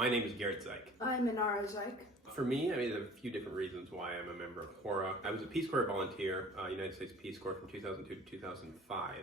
My name is Garret Zayic. I'm Inara Zayic. For me, there are a few different reasons why I'm a member of HORA. I was a Peace Corps volunteer, United States Peace Corps from 2002 to 2005.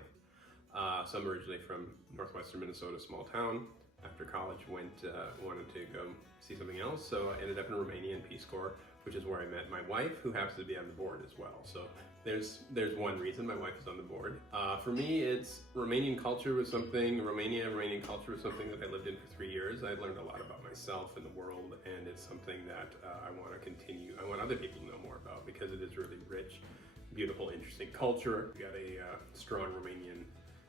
So I'm originally from northwestern Minnesota, small town. After college, wanted to go see something else, so I ended up in Romanian Peace Corps, which is where I met my wife, who happens to be on the board as well. So there's one reason my wife is on the board. For me, it's Romanian culture was something, Romanian culture was something that I lived in for 3 years. I learned a lot about myself and the world, and it's something that I want to continue. I want other people to know more about because it is really rich, beautiful, interesting culture. We got a strong Romanian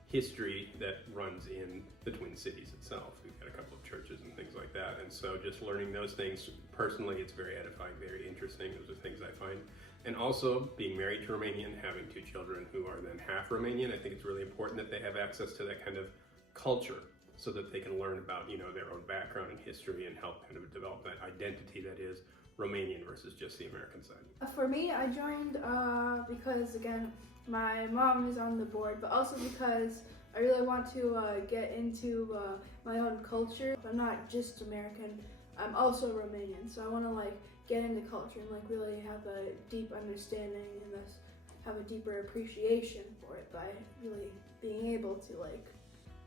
history that runs in the Twin Cities itself. We've got a couple of churches and things like that, and so just learning those things personally, it's very edifying, very interesting. Those are things I find. And also being married to Romanian, having 2 children who are then half Romanian, I think it's really important that they have access to that kind of culture so that they can learn about, their own background and history and help kind of develop that identity that is Romanian versus just the American side. For me, I joined because, again, my mom is on the board, but also because I really want to get into my own culture. I'm not just American, I'm also Romanian, so I want to get into culture and really have a deep understanding and thus have a deeper appreciation for it by really being able to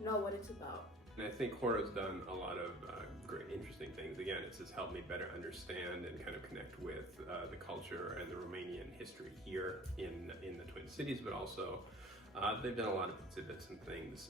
know what it's about. And I think HORA's done a lot of great, interesting things. Again, it's just helped me better understand and kind of connect with the culture and the Romanian history here in the Twin Cities, but also they've done a lot of exhibits and things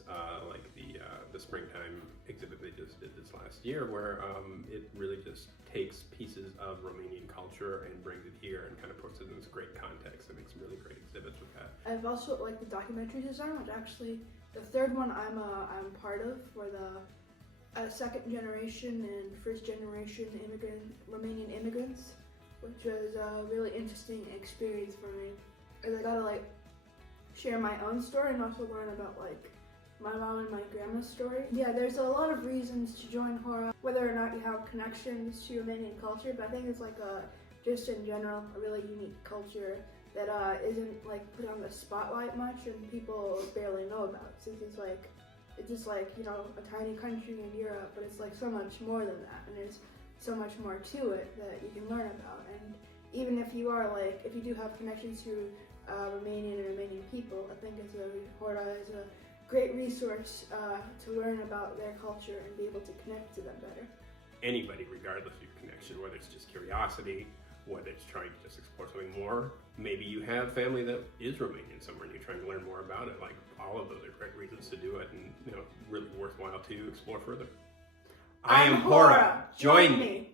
like the springtime exhibit they just did this last year, where it really just takes pieces of Romanian culture and brings it here and kind of puts it in this great context and makes some really great exhibits with that. I've also the documentary design, which actually the third one I'm part of for the second generation and first generation Romanian immigrants, which was a really interesting experience for me. As I got to share my own story and also learn about my mom and my grandma's story. Yeah, there's a lot of reasons to join HORA, whether or not you have connections to Romanian culture, but I think it's just in general a really unique culture that isn't put on the spotlight much and people barely know about, since it's just a tiny country in Europe, but it's so much more than that, and there's so much more to it that you can learn about. And even if you are if you do have connections to Romanian and Romanian people, I think HORA is a great resource to learn about their culture and be able to connect to them better. Anybody, regardless of your connection, whether it's just curiosity, whether it's trying to just explore something more, maybe you have family that is Romanian somewhere and you're trying to learn more about it, all of those are great reasons to do it and really worthwhile to explore further. I am HORA. Join me.